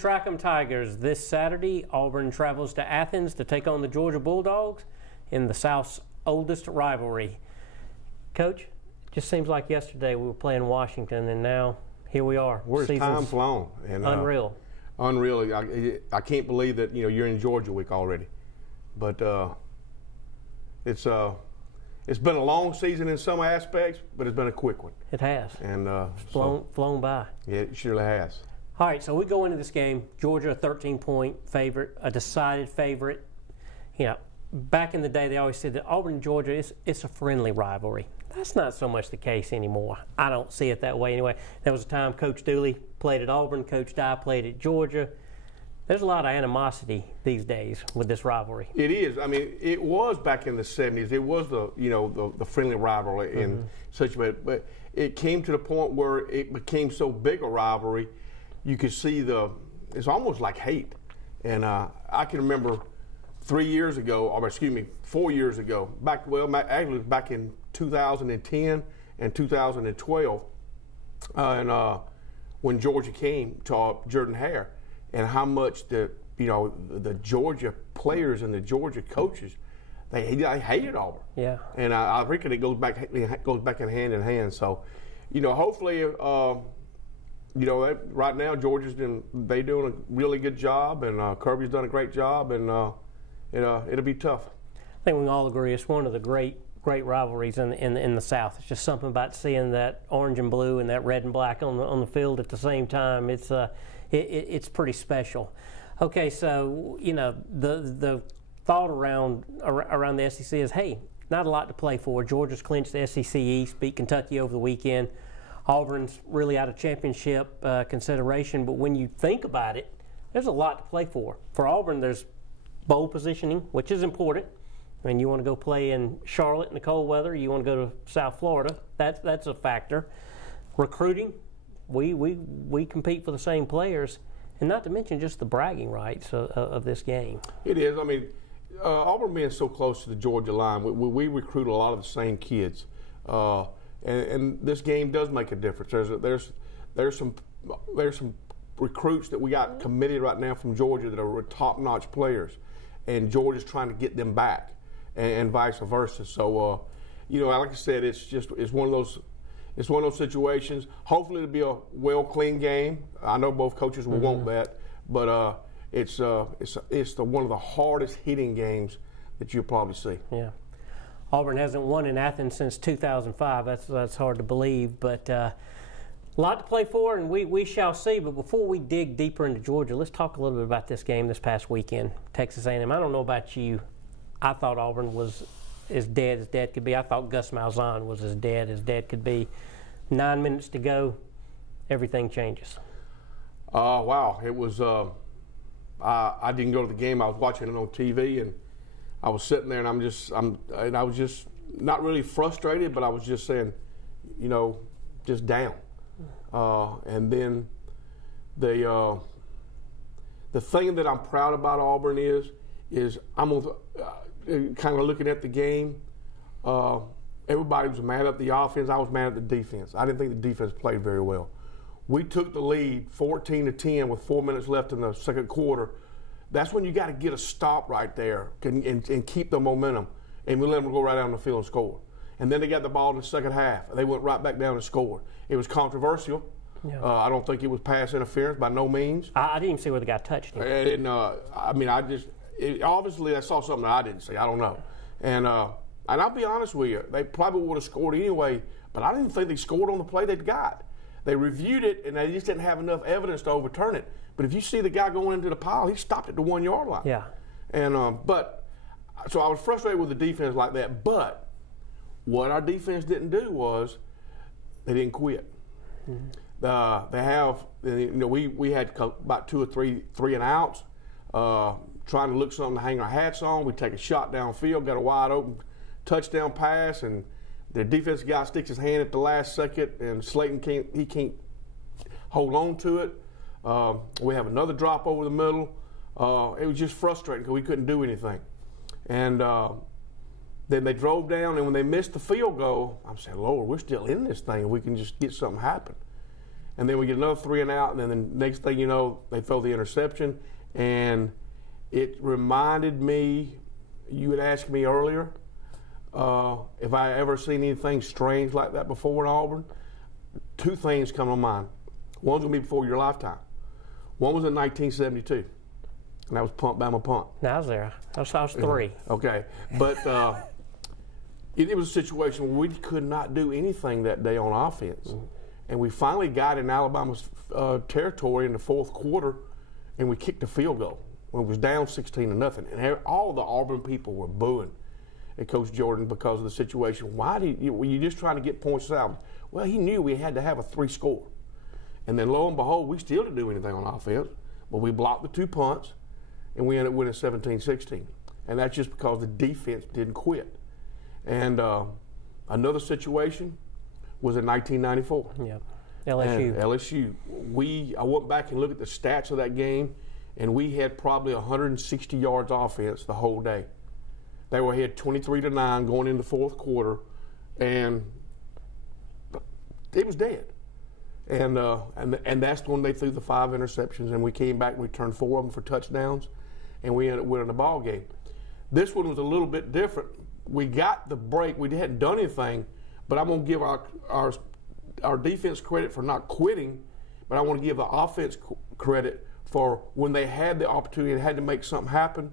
track 'em Tigers. This Saturday, Auburn travels to Athens to take on the Georgia Bulldogs in the South's oldest rivalry. Coach, it just seems like yesterday we were playing Washington, and now here we are. Where's time flown? And, unreal. Unreal. I can't believe that you're in Georgia week already. But it's been a long season in some aspects, but it's been a quick one. It has. And flown by. Yeah, it surely has. All right, so we go into this game. Georgia, a 13-point favorite, a decided favorite. You know, back in the day, they always said that Auburn and Georgia, it's a friendly rivalry. That's not so much the case anymore. I don't see it that way anyway. There was a time Coach Dooley played at Auburn, Coach Dye played at Georgia. There's a lot of animosity these days with this rivalry. It is. I mean, it was back in the 70s. It was the friendly rivalry in such a way. But it came to the point where it became so big a rivalry, you could see it's almost like hate. And I can remember 4 years ago, actually back in 2010 and 2012, when Georgia came to Jordan-Hare, and how much the Georgia players and the Georgia coaches, they hated Auburn. Yeah. And I reckon it goes back in hand. So, hopefully, right now Georgia's doing a really good job, and Kirby's done a great job, and it'll be tough. I think we can all agree it's one of the great rivalries in the South. It's just something about seeing that orange and blue and that red and black on the field at the same time. It's pretty special. Okay, so the thought around the SEC is, hey, not a lot to play for. Georgia's clinched the SEC East, beat Kentucky over the weekend. Auburn's really out of championship consideration, but when you think about it, there's a lot to play for. For Auburn, there's bowl positioning, which is important. I mean, you want to go play in Charlotte in the cold weather, you want to go to South Florida, that's a factor. Recruiting, we compete for the same players, and not to mention just the bragging rights of this game. It is. I mean, Auburn being so close to the Georgia line, we recruit a lot of the same kids, and this game does make a difference. There's some recruits that we got committed right now from Georgia that are top-notch players, and Georgia's trying to get them back, and vice versa. So, like I said, it's one of those situations. Hopefully, it'll be a well-clean game. I know both coaches will want that, but it's one of the hardest hitting games that you'll probably see. Yeah, Auburn hasn't won in Athens since 2005. That's hard to believe, but a lot to play for, and we shall see. But before we dig deeper into Georgia, let's talk a little bit about this game this past weekend, Texas A&M. I don't know about you. I thought Auburn was as dead could be. I thought Gus Malzahn was as dead could be. 9 minutes to go, everything changes. Wow. It was, I didn't go to the game. I was watching it on TV, and I was sitting there, and I was just not really frustrated, but I was just saying, just down. And then the thing that I'm proud about Auburn is I'm kind of looking at the game. Everybody was mad at the offense. I was mad at the defense. I didn't think the defense played very well. We took the lead 14-10 with 4 minutes left in the second quarter. That's when you got to get a stop right there and keep the momentum. And we let them go right down the field and score. And then they got the ball in the second half. They went right back down and scored. It was controversial. Yeah. I don't think it was pass interference by no means. I didn't even see where the guy touched him. And obviously I saw something that I didn't see. I don't know. And I'll be honest with you, they probably would have scored anyway, but I didn't think they scored on the play they'd got. They reviewed it, and they just didn't have enough evidence to overturn it. But if you see the guy going into the pile, he stopped at the 1 yard line. Yeah. And so I was frustrated with the defense like that. But what our defense didn't do was they didn't quit. Mm-hmm. We had about 2 or 3 and outs, trying to look something to hang our hats on. We take a shot downfield, got a wide open touchdown pass, and the defensive guy sticks his hand at the last second, and Slayton can't hold on to it. We have another drop over the middle. It was just frustrating because we couldn't do anything. And then they drove down, and when they missed the field goal, I'm saying, Lord, we're still in this thing, and we can just get something happen. and then we get another 3 and out, and then the next thing you know, they throw the interception. And it reminded me, you had asked me earlier, if I ever seen anything strange like that before in Auburn. 2 things come to mind. One's going to be before your lifetime. One was in 1972, and that was Bama Punt. No, I was there. I was 3. Okay, but it was a situation where we could not do anything that day on offense. And we finally got in Alabama's territory in the 4th quarter, and we kicked a field goal when it was down 16-0. And all the Auburn people were booing at Coach Jordan because of the situation. Were you just trying to get points out? Well, he knew we had to have a 3 score. And then lo and behold, we still didn't do anything on offense, but we blocked the 2 punts, and we ended up winning 17-16. And that's just because the defense didn't quit. And another situation was in 1994. Yeah, LSU. And LSU. I went back and looked at the stats of that game, and we had probably 160 yards offense the whole day. They were ahead 23-9 going into the 4th quarter, and it was dead. And that's when they threw the 5 interceptions, and we came back and we turned 4 of them for touchdowns, and we ended up winning the ball game. This one was a little bit different. We got the break. We hadn't done anything, but I'm going to give our defense credit for not quitting, but I want to give the offense credit for when they had the opportunity and had to make something happen,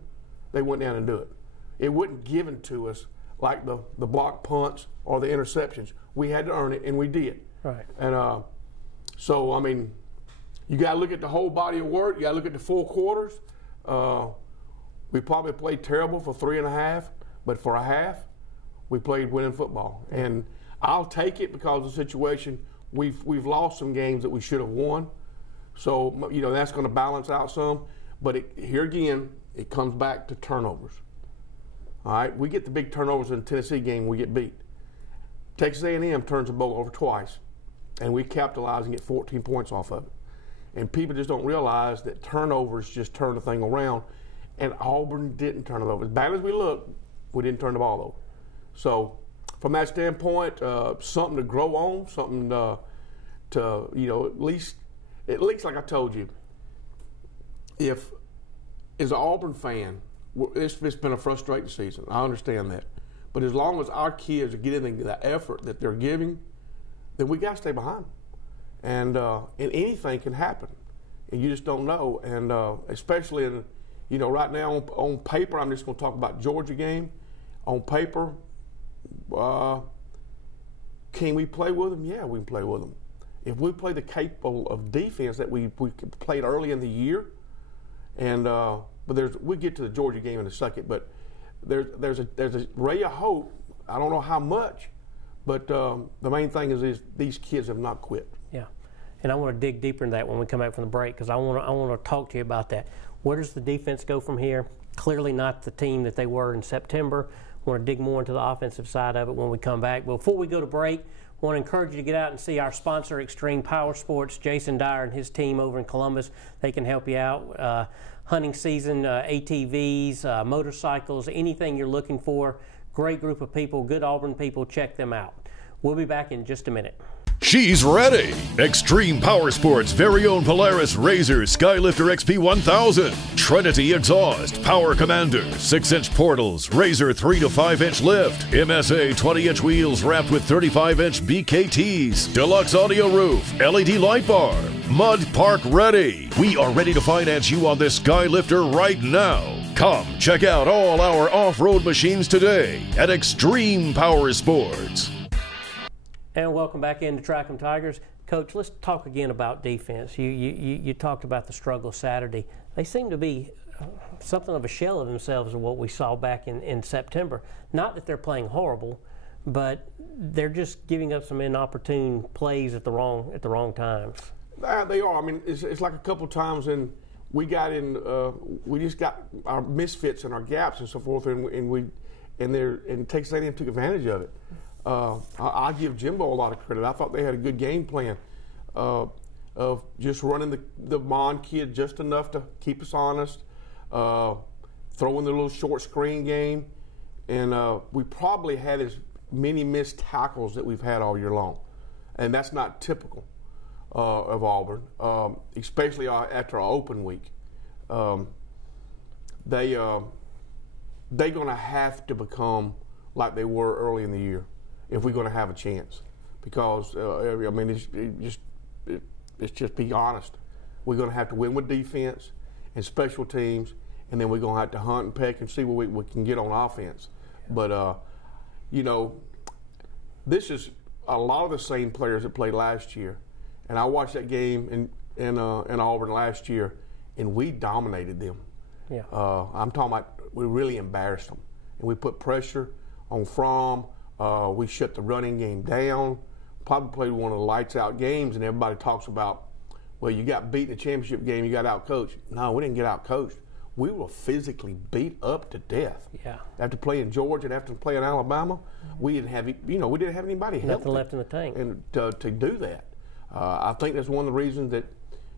they went down and do it. It wasn't given to us like the block punts or the interceptions. We had to earn it, and we did. Right. And so, I mean, you got to look at the whole body of work. You got to look at the 4 quarters. We probably played terrible for 3.5, but for a half, we played winning football. And I'll take it because of the situation. We've lost some games that we should have won. So, you know, that's going to balance out some. But here again, it comes back to turnovers. All right, we get the big turnovers in the Tennessee game, we get beat. Texas A&M turns the ball over twice, and we capitalize and get 14 points off of it. And people just don't realize that turnovers just turn the thing around, and Auburn didn't turn it over. As bad as we look, we didn't turn the ball over. So from that standpoint, something to grow on, something to you know, at least like I told you, if as an Auburn fan, it's been a frustrating season. I understand that. But as long as our kids are getting the effort that they're giving, then we got to stay behind them. And anything can happen. And you just don't know. And especially in, you know, right now on paper, I'm just going to talk about Georgia game. On paper, can we play with them? Yeah, we can play with them. If we play the capable of defense that we played early in the year, and but we get to the Georgia game in a second, but there's a ray of hope. I don't know how much, but the main thing is these kids have not quit. Yeah, and I want to dig deeper into that when we come back from the break, because I want to talk to you about that. Where does the defense go from here? Clearly not the team that they were in September. I want to dig more into the offensive side of it when we come back. But before we go to break, I want to encourage you to get out and see our sponsor, Extreme Power Sports. Jason Dyer and his team over in Columbus, they can help you out. Hunting season, ATVs, motorcycles, anything you're looking for. Great group of people, good Auburn people. Check them out. We'll be back in just a minute. She's ready. Extreme Power Sports' very own Polaris RZR Skylifter XP 1000, Trinity exhaust, Power Commander, 6-inch portals, RZR 3 to 5-inch lift, MSA 20-inch wheels wrapped with 35-inch BKTs, deluxe audio roof, LED light bar, Mud Park ready. We are ready to finance you on this Skylifter right now. Come check out all our off-road machines today at Extreme Power Sports. And welcome back into Track 'em Tigers. Coach, let's talk again about defense. You talked about the struggle Saturday. They seem to be something of a shell of themselves of what we saw back in September. Not that they're playing horrible, but they're just giving up some inopportune plays at the wrong times. They are. I mean, it's like a couple times and we just got our misfits and our gaps and so forth, and Texas A&M took advantage of it. I give Jimbo a lot of credit. I thought they had a good game plan of just running the Mon kid just enough to keep us honest, throwing the little short screen game, and we probably had as many missed tackles that we've had all year long, and that's not typical. of Auburn, especially after our open week. They're going to have to become like they were early in the year if we're going to have a chance. Because I mean, it's just be honest. We're going to have to win with defense and special teams, and then we're going to have to hunt and peck and see what we can get on offense. But you know, this is a lot of the same players that played last year, and I watched that game in Auburn last year, and we dominated them. Yeah. I'm talking about we really embarrassed them, and we put pressure on Fromm. We shut the running game down. Probably played one of the lights-out games, and everybody talks about, well, you got beat in the championship game, you got out-coached. No, we didn't get out-coached. We were physically beat up to death. Yeah. After playing Georgia and after playing Alabama, we didn't have anybody healthy. Nothing left in the tank. And to do that, I think that's one of the reasons that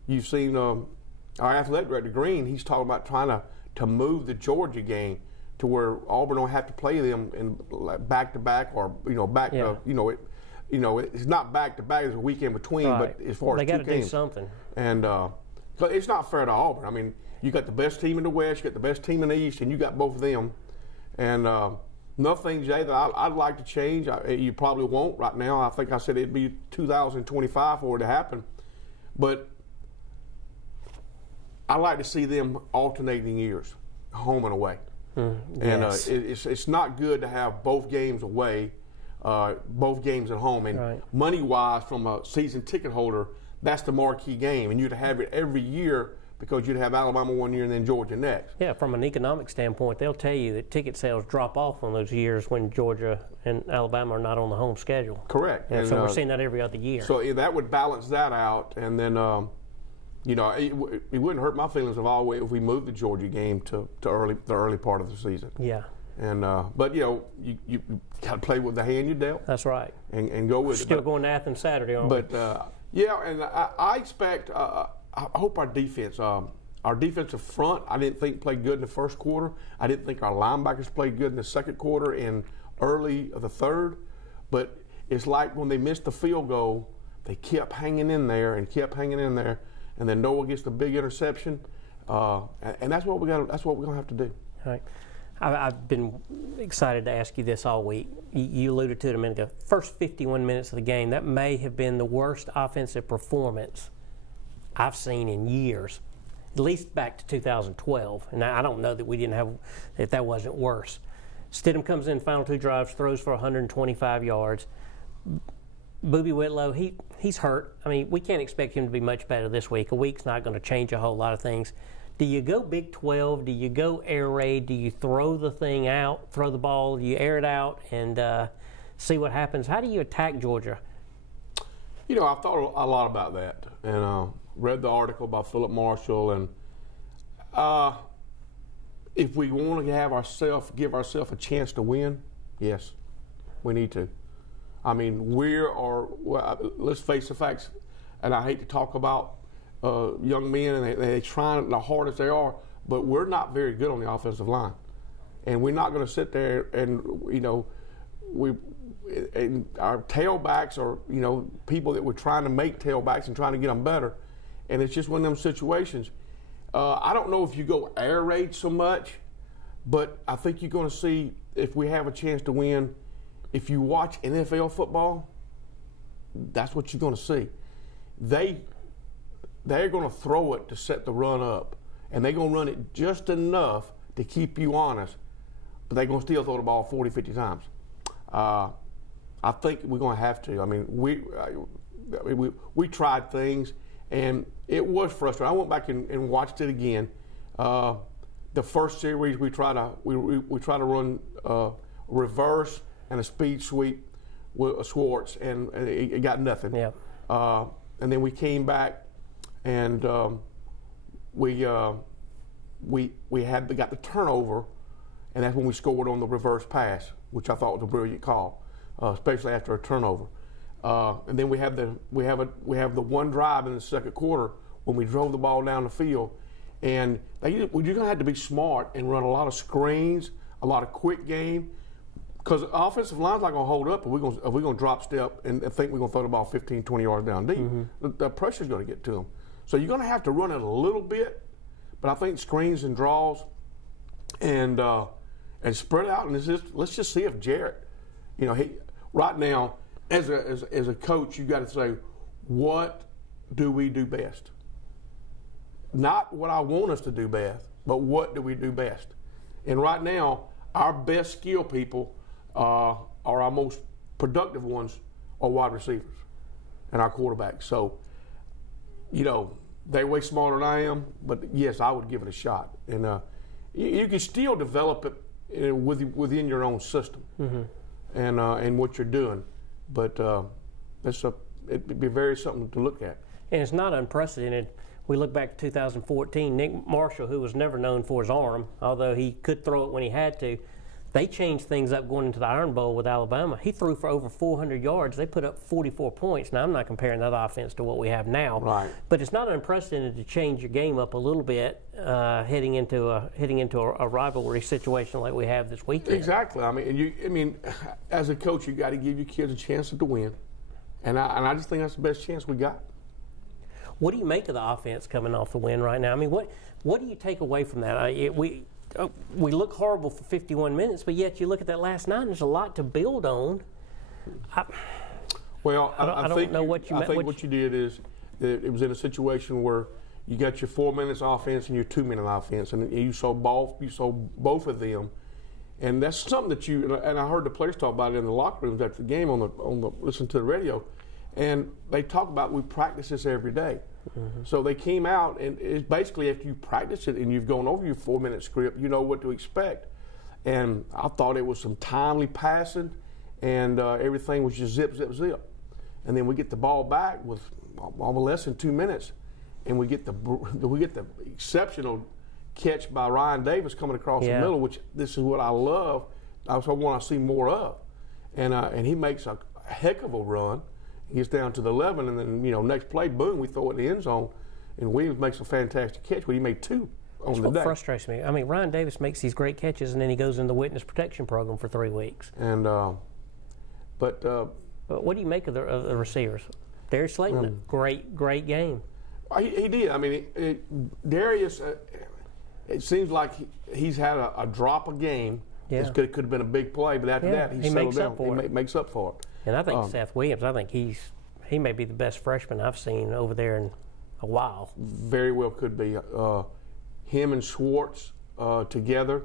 you've seen our athletic director Green. He's talking about trying to move the Georgia game to where Auburn don't have to play them in back to back or back Yeah. to it's not back to back. There's a week in between, Right. but as far as they two got to do games, something. and but it's not fair to Auburn. I mean, you got the best team in the West, you got the best team in the East, and you got both of them. And nothing, Jay, that I'd like to change. You probably won't right now. I think I said it'd be 2025 for it to happen. But I like to see them alternating years, home and away. Yes. And it's not good to have both games away, both games at home. And Right. money-wise, from a season ticket holder, that's the marquee game. And you'd have it every year because you'd have Alabama one year and then Georgia next. Yeah, from an economic standpoint, they'll tell you that ticket sales drop off on those years when Georgia and Alabama are not on the home schedule. Correct. Yeah, And, so we're seeing that every other year. So that would balance that out. And then, it wouldn't hurt my feelings if we moved the Georgia game to the early part of the season. Yeah, And but you got to play with the hand you dealt that's right. and go with Still it. going to Athens Saturday, aren't we? But and I expect. I hope our defense. Our defensive front, I didn't think played good in the first quarter. I didn't think our linebackers played good in the second quarter and early of the third. But it's like when they missed the field goal, they kept hanging in there and kept hanging in there. And then Noah gets the big interception, and that's what we got. That's what we're gonna have to do. All right. I've been excited to ask you this all week. You alluded to it a minute ago. First 51 minutes of the game, that may have been the worst offensive performance I've seen in years, at least back to 2012. And I don't know that we didn't have, if that wasn't worse. Stidham comes in, final two drives, throws for 125 yards. Boobie Whitlow, he's hurt. I mean, we can't expect him to be much better this week. A week's not going to change a whole lot of things. Do you go Big 12? Do you go air raid? Do you throw the thing out, throw the ball, do you air it out and see what happens? How do you attack Georgia? I've thought a lot about that and read the article by Philip Marshall. And if we want to give ourselves a chance to win, yes, we need to. I mean, let's face the facts, and I hate to talk about young men, and they're trying the hardest they are, but we're not very good on the offensive line. And we're not going to sit there and, and our tailbacks are, people that we're trying to make tailbacks and trying to get them better. And it's just one of them situations. I don't know if you go air raid so much, but I think you're going to see if we have a chance to win. If you watch NFL football, that's what you're going to see. They're going to throw it to set the run up, and they're going to run it just enough to keep you honest, but they're going to still throw the ball 40, 50 times. I think we're going to have to. I mean, we tried things, and it was frustrating. I went back and watched it again. The first series we try to run reverse and a speed sweep with Schwartz, and it got nothing. Yeah. And then we came back, and we got the turnover, and that's when we scored on the reverse pass, which I thought was a brilliant call, especially after a turnover. And then we have the one drive in the second quarter when we drove the ball down the field, and you're gonna have to be smart and run a lot of screens, a lot of quick game. because the offensive line's not going to hold up, and we're going to drop step and think we're going to throw the ball 15, 20 yards down deep. The pressure's going to get to them. So you're going to have to run it a little bit, but I think screens and draws and spread out. And let's just see if Jarrett, right now, as a coach, you got to say, what do we do best? Not what I want us to do best, but what do we do best? And right now, our best skill people are our most productive ones are wide receivers and our quarterbacks. So, they're way smarter than I am, but yes, I would give it a shot. And you can still develop it within your own system and what you're doing. But it'd be very something to look at. And it's not unprecedented. We look back to 2014, Nick Marshall, who was never known for his arm, although he could throw it when he had to, they changed things up going into the Iron Bowl with Alabama. He threw for over 400 yards. They put up 44 points. Now, I'm not comparing that offense to what we have now, right. But it's not unprecedented to change your game up a little bit heading into a rivalry situation like we have this weekend. Exactly. I mean, as a coach, you got to give your kids a chance to win, and I just think that's the best chance we got. What do you make of the offense coming off the win right now? I mean, what do you take away from that? We look horrible for 51 minutes, but yet you look at that last night, and there's a lot to build on. I think what you did is that it was in a situation where you got your 4 minutes offense and your 2 minute offense, and you saw both of them, and that's something that and I heard the players talk about it in the locker rooms after the game on the listen to the radio, and they talk about we practice this every day. So they came out, and it's basically after you practice it and you've gone over your 4 minute script, you know what to expect. And I thought it was some timely passing, and everything was just zip, zip, zip. And then we get the ball back with almost less than 2 minutes, and we get the exceptional catch by Ryan Davis coming across the middle, which this is what I love. I also want to see more of. And he makes a heck of a run. He gets down to the 11, and then, next play, boom, we throw it in the end zone, and Williams makes a fantastic catch, but he made 2 on the day. What frustrates me. I mean, Ryan Davis makes these great catches, and then he goes in the witness protection program for 3 weeks. And but what do you make of the receivers? Darius Slayton, great game. He did. I mean, Darius, it seems like he's had a drop a game. Yeah. It could have been a big play, but after that, he settled down. He makes up for it. And I think Seth Williams, he may be the best freshman I've seen over there in a while. Very well could be. Him and Schwartz together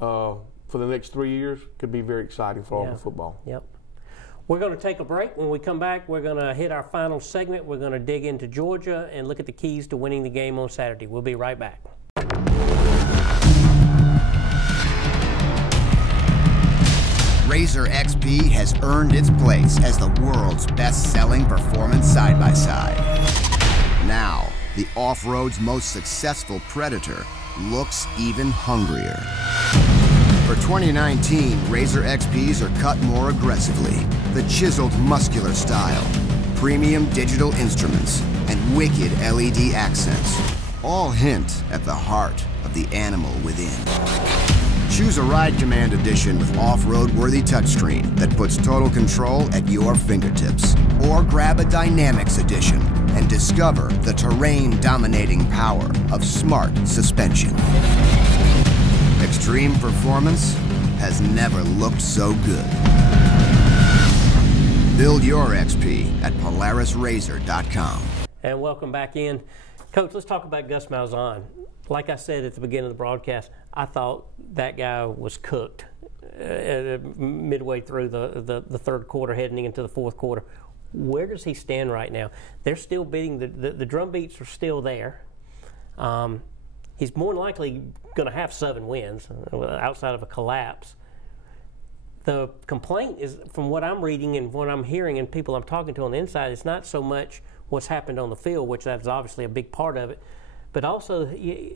for the next 3 years could be very exciting for Auburn football. Yep. We're going to take a break. When we come back, we're going to hit our final segment. We're going to dig into Georgia and look at the keys to winning the game on Saturday. We'll be right back. Razor XP has earned its place as the world's best-selling performance side-by-side. Now, the off-road's most successful Predator looks even hungrier. For 2019, Razor XPs are cut more aggressively. The chiseled muscular style, premium digital instruments, and wicked LED accents all hint at the heart of the animal within. Choose a Ride Command edition with off-road worthy touchscreen that puts total control at your fingertips. Or grab a Dynamics edition and discover the terrain-dominating power of smart suspension. Extreme performance has never looked so good. Build your XP at PolarisRazor.com. And welcome back in. Coach, let's talk about Gus Malzahn. Like I said at the beginning of the broadcast, I thought that guy was cooked midway through the third quarter, heading into the fourth quarter. Where does he stand right now? They're still beating, the drum beats are still there. He's more than likely going to have 7 wins outside of a collapse. The complaint is, from what I'm reading and what I'm hearing and people I'm talking to on the inside, it's not so much what's happened on the field, which that's obviously a big part of it, but also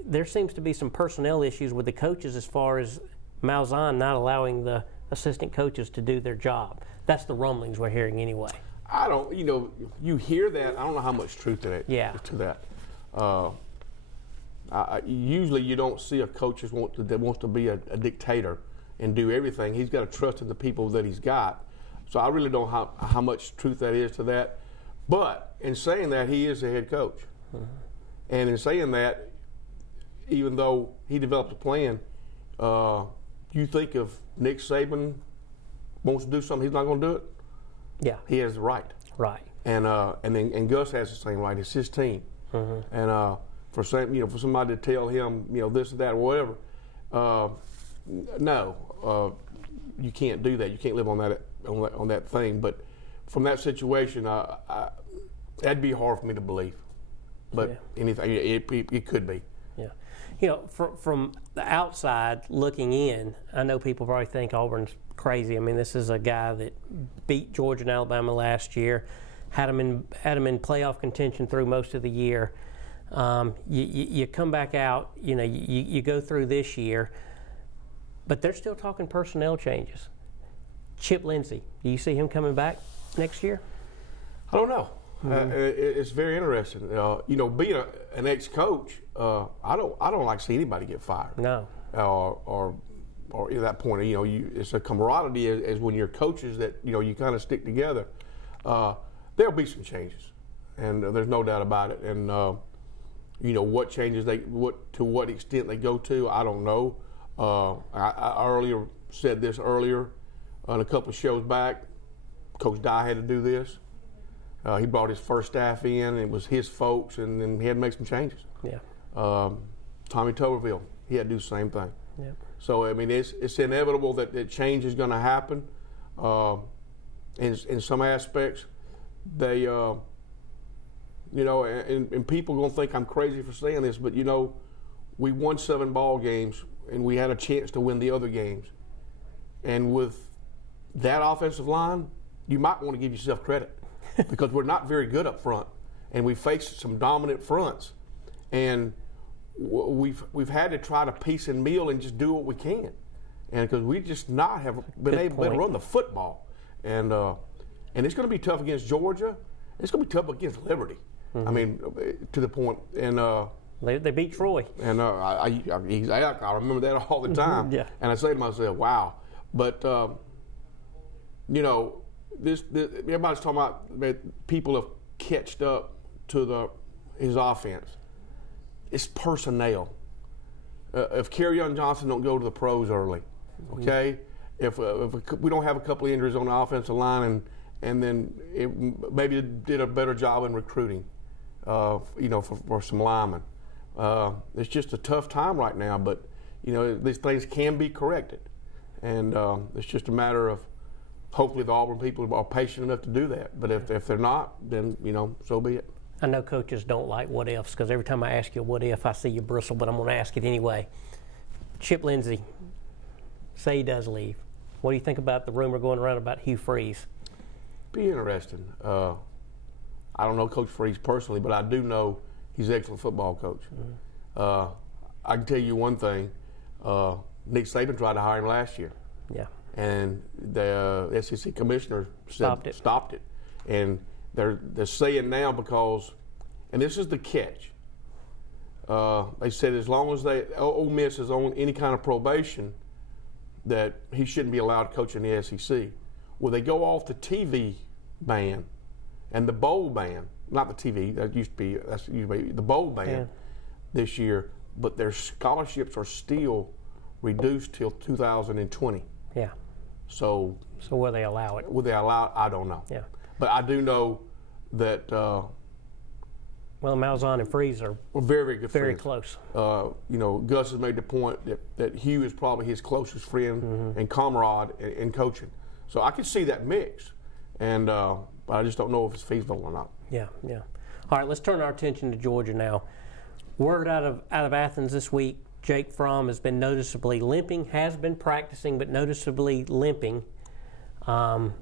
there seems to be some personnel issues with the coaches as far as Malzahn not allowing the assistant coaches to do their job. That's the rumblings we're hearing anyway. I don't, you hear that. I don't know how much truth to that. Usually you don't see a coach that wants to be a dictator. and do everything. He's got to trust in the people that he's got. So I really don't know how much truth that is to that. But in saying that, he is the head coach. And in saying that, even though he developed a plan, you think if Nick Saban wants to do something, he's not going to do it? Yeah. He has the right. Right. And Gus has the same right. It's his team. And for somebody to tell him, this or that or whatever, no, you can't do that. You can't live on that thing. But from that situation, that'd be hard for me to believe. But anything, it could be. Yeah. From the outside looking in, I know people probably think Auburn's crazy. I mean, this is a guy that beat Georgia and Alabama last year, had them in playoff contention through most of the year. You come back out, you go through this year, but they're still talking personnel changes. Chip Lindsey, do you see him coming back next year? I don't know. It's very interesting. Being an ex-coach, I don't like to see anybody get fired. No. Or at that point, it's a camaraderie as when you're coaches that you kind of stick together. There'll be some changes, and there's no doubt about it. And what changes to what extent they go to, I don't know. I earlier said this on a couple of shows back. Coach Dye had to do this. He brought his first staff in, and it was his folks, and then he had to make some changes. Yeah. Tommy Tuberville, he had to do the same thing. Yeah. So, I mean, it's inevitable that change is going to happen. In some aspects, they, and people are going to think I'm crazy for saying this, but, we won 7 ball games, and we had a chance to win the other games. And with that offensive line, you might want to give yourself credit. Because we're not very good up front, and we faced some dominant fronts, and we've had to try to piece and meal and just do what we can, and because we just not have been able to run the football, and it's going to be tough against Georgia. It's going to be tough against Liberty. I mean, to the point, and they beat Troy, and I remember that all the time. Yeah. And I say to myself, wow, but This everybody's talking about that people have catched up to his offense. It's personnel. If Kerryon Johnson don't go to the pros early, okay, if we don't have a couple of injuries on the offensive line, and then maybe it did a better job in recruiting, for some linemen. It's just a tough time right now, but these things can be corrected, and it's just a matter of. Hopefully the Auburn people are patient enough to do that. But if they're not, then, so be it. I know coaches don't like what-ifs because every time I ask you a what-if, I see you bristle, but I'm going to ask it anyway. Chip Lindsey, say he does leave. What do you think about the rumor going around about Hugh Freeze? Be interesting. I don't know Coach Freeze personally, but I do know he's an excellent football coach. I can tell you one thing. Nick Saban tried to hire him last year. Yeah. And the SEC commissioner stopped it. And they're saying now because, and this is the catch, they said as long as Ole Miss is on any kind of probation, that he shouldn't be allowed to coach in the SEC. Well, they go off the TV ban and the bowl ban, not the TV, that's usually the bowl ban this year, but their scholarships are still reduced till 2020. Yeah. So will they allow it? Will they allow it? I don't know. Yeah. But I do know that. Malzahn and Freeze are very, very good very friends. close. Gus has made the point that Hugh is probably his closest friend and comrade in coaching. So I can see that mix, and but I just don't know if it's feasible or not. Yeah, yeah. All right, let's turn our attention to Georgia now. Word out of Athens this week. Jake Fromm has been noticeably limping, has been practicing, but noticeably limping. Thoughts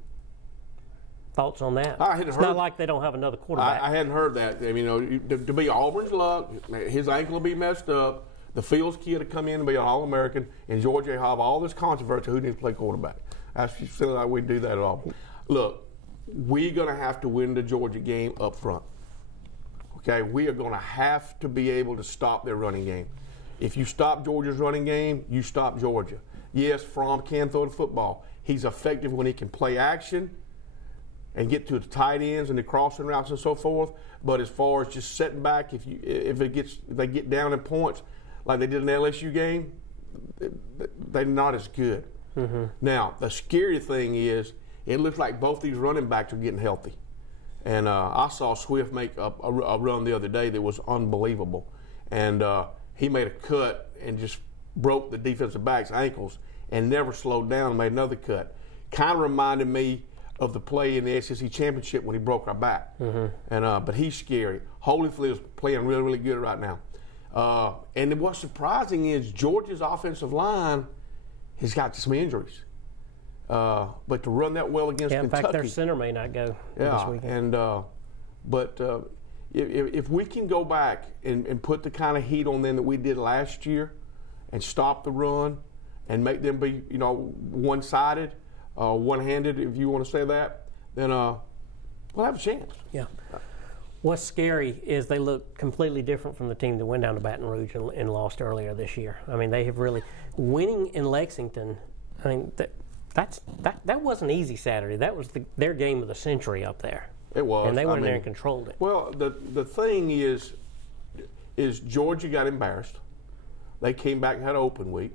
on that? It's not like they don't have another quarterback. I hadn't heard that. I mean, to be Auburn's luck, his ankle will be messed up. The Fields kid to come in and be an All-American, and Georgia have all this controversy who needs to play quarterback. That's just like we do that at all. Look, we're going to have to win the Georgia game up front. Okay, we are going to have to be able to stop their running game. If you stop Georgia's running game, you stop Georgia. Yes, Fromm can throw the football. He's effective when he can play action and get to the tight ends and the crossing routes and so forth. But as far as just setting back, if they get down in points like they did in the LSU game, they're not as good. Mm-hmm. Now, the scary thing is it looks like both these running backs are getting healthy. And I saw Swift make a run the other day that was unbelievable. And he made a cut and just broke the defensive back's ankles and never slowed down and made another cut. Kind of reminded me of the play in the SEC Championship when he broke our back. Mm-hmm. And but he's scary. Holyfield is playing really, really good right now. And what's surprising is Georgia's offensive line has got some injuries. But to run that well against Kentucky. In fact, their center may not go this weekend. But if we can go back and put the kind of heat on them that we did last year and stop the run and make them be, one-sided, one-handed, if you want to say that, then we'll have a chance. Yeah. What's scary is they look completely different from the team that went down to Baton Rouge and lost earlier this year. I mean, they have really winning in Lexington. I mean, that wasn't easy Saturday. That was their game of the century up there. It was, and they went in there and controlled it. Well, the thing is Georgia got embarrassed. They came back and had an open week,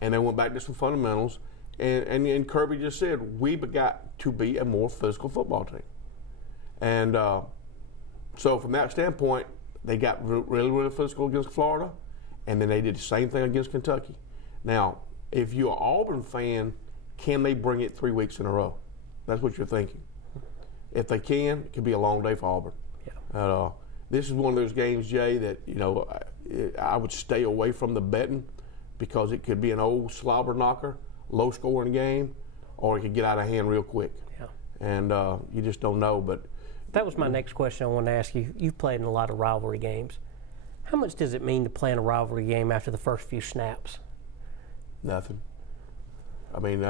and they went back to some fundamentals. And Kirby just said, we got to be a more physical football team. And so from that standpoint, they got really, really physical against Florida, and then they did the same thing against Kentucky. Now, if you're an Auburn fan, can they bring it 3 weeks in a row? That's what you're thinking. If they can, it could be a long day for Auburn. Yeah. This is one of those games, Jay, that I would stay away from the betting because it could be an old slobber knocker, low-scoring game, or it could get out of hand real quick. Yeah. And you just don't know. But that was my next question I wanted to ask you. You've played in a lot of rivalry games. How much does it mean to play in a rivalry game after the first few snaps? Nothing. I mean,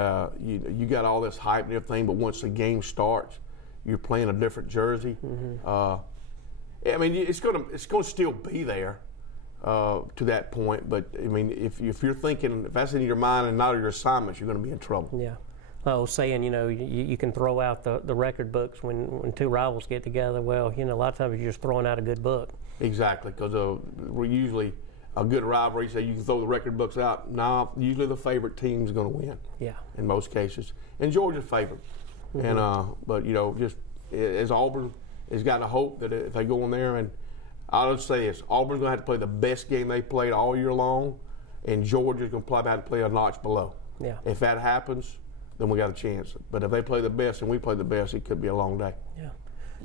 you got all this hype and everything, but once the game starts, you're playing a different jersey. Mm-hmm. I mean, it's going to still be there to that point. But I mean, if you're thinking, if that's in your mind and not your assignments, you're going to be in trouble. Yeah. Saying, you can throw out the record books when two rivals get together. Well, a lot of times you're just throwing out a good book. Exactly, because we're usually a good rivalry, so you can throw the record books out. No, usually the favorite team's going to win. Yeah. In most cases, and Georgia's favored. Mm-hmm. And but just as Auburn has got to hope that if they go in there, and I'll just say this: Auburn's going to have to play the best game they played all year long, and Georgia's going to probably have to play a notch below. Yeah. If that happens, then we got a chance. But if they play the best and we play the best, it could be a long day. Yeah.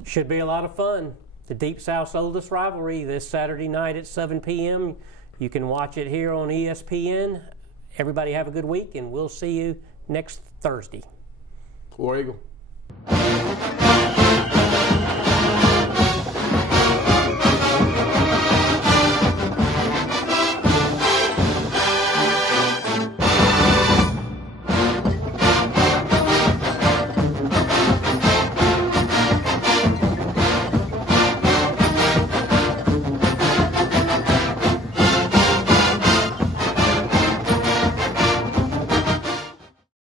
Should be a lot of fun. The Deep South's oldest rivalry this Saturday night at 7 p.m. You can watch it here on ESPN. Everybody have a good week, and we'll see you next Thursday. War Eagle.